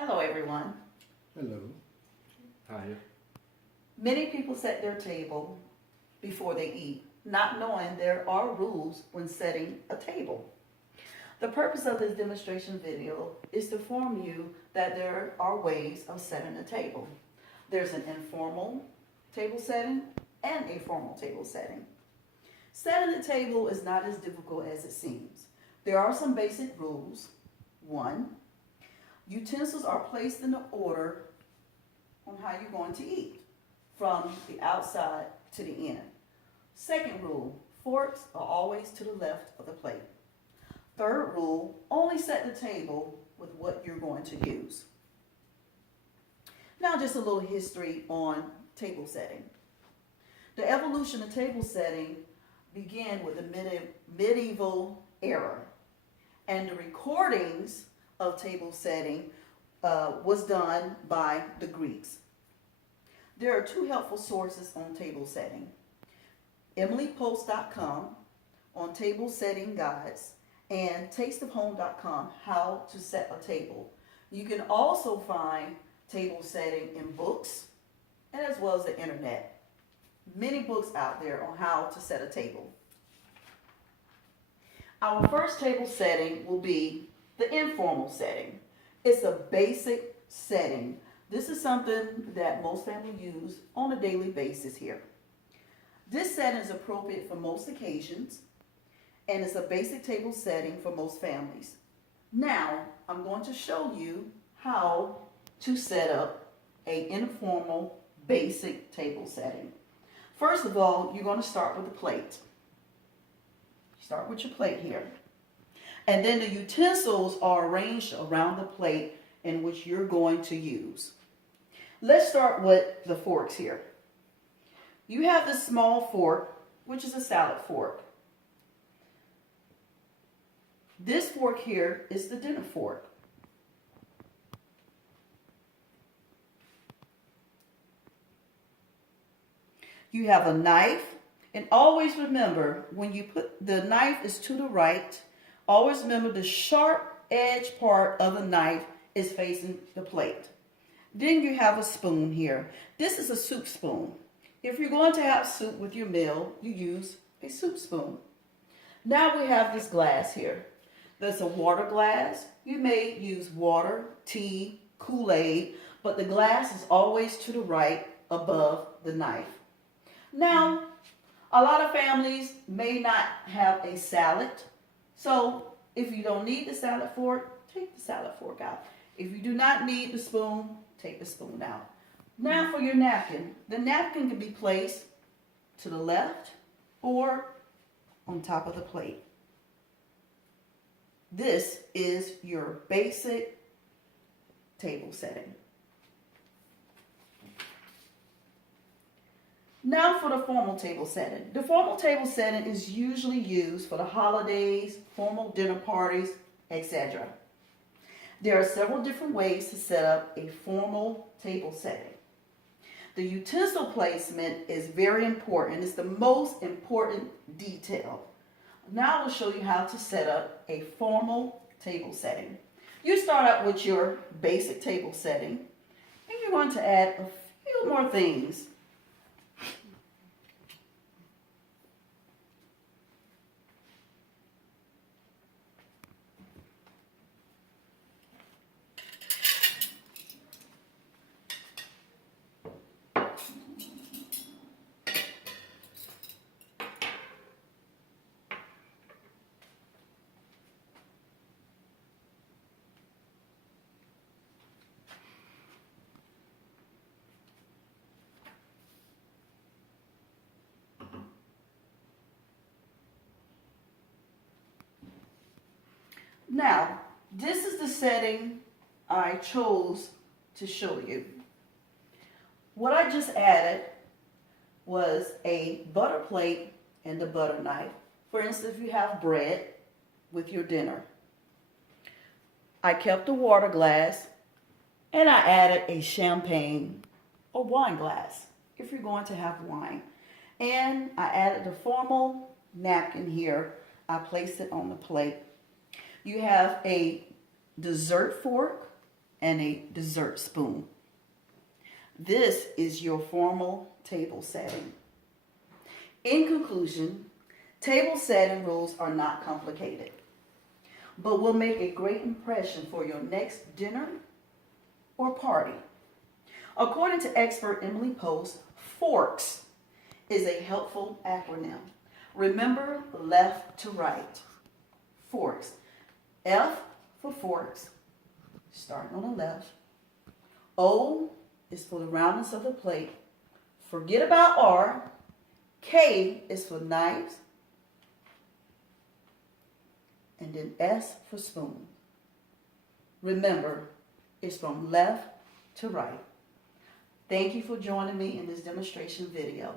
Hello, everyone. Hello. Hi. Many people set their table before they eat, not knowing there are rules when setting a table. The purpose of this demonstration video is to inform you that there are ways of setting a table. There's an informal table setting and a formal table setting. Setting a table is not as difficult as it seems. There are some basic rules. One, utensils are placed in the order on how you're going to eat, from the outside to the end. Second rule, forks are always to the left of the plate. Third rule, only set the table with what you're going to use. Now just a little history on table setting. The evolution of table setting began with the medieval era, and the recordings of table setting was done by the Greeks. There are two helpful sources on table setting. EmilyPost.com on table setting guides and tasteofhome.com how to set a table. You can also find table setting in books and as well as the internet. Many books out there on how to set a table. Our first table setting will be the informal setting. It's a basic setting. This is something that most families use on a daily basis here. This setting is appropriate for most occasions, and it's a basic table setting for most families. Now, I'm going to show you how to set up an informal basic table setting. First of all, you're going to start with the plate. Start with your plate here. And then the utensils are arranged around the plate in which you're going to use. Let's start with the forks here. You have this small fork, which is a salad fork. This fork here is the dinner fork. You have a knife, and always remember when you put the knife is to the right, always remember the sharp edge part of the knife is facing the plate. Then you have a spoon here. This is a soup spoon. If you're going to have soup with your meal, you use a soup spoon. Now we have this glass here. There's a water glass. You may use water, tea, Kool-Aid, but the glass is always to the right above the knife. Now, a lot of families may not have a salad, so if you don't need the salad fork, take the salad fork out. If you do not need the spoon, take the spoon out. Now for your napkin. The napkin can be placed to the left or on top of the plate. This is your basic table setting. Now for the formal table setting. The formal table setting is usually used for the holidays, formal dinner parties, etc. There are several different ways to set up a formal table setting. The utensil placement is very important. It's the most important detail. Now I will show you how to set up a formal table setting. You start out with your basic table setting, and you're going to add a few more things. Now, this is the setting I chose to show you. What I just added was a butter plate and a butter knife. For instance, if you have bread with your dinner. I kept the water glass and I added a champagne or wine glass if you're going to have wine. And I added the formal napkin here. I placed it on the plate. You have a dessert fork and a dessert spoon. This is your formal table setting. In conclusion, table setting rules are not complicated, but will make a great impression for your next dinner or party. According to expert Emily Post, FORKS is a helpful acronym. Remember left to right. FORKS. F for forks, starting on the left. O is for the roundness of the plate. Forget about R. K is for knives. And then S for spoon. Remember, it's from left to right. Thank you for joining me in this demonstration video.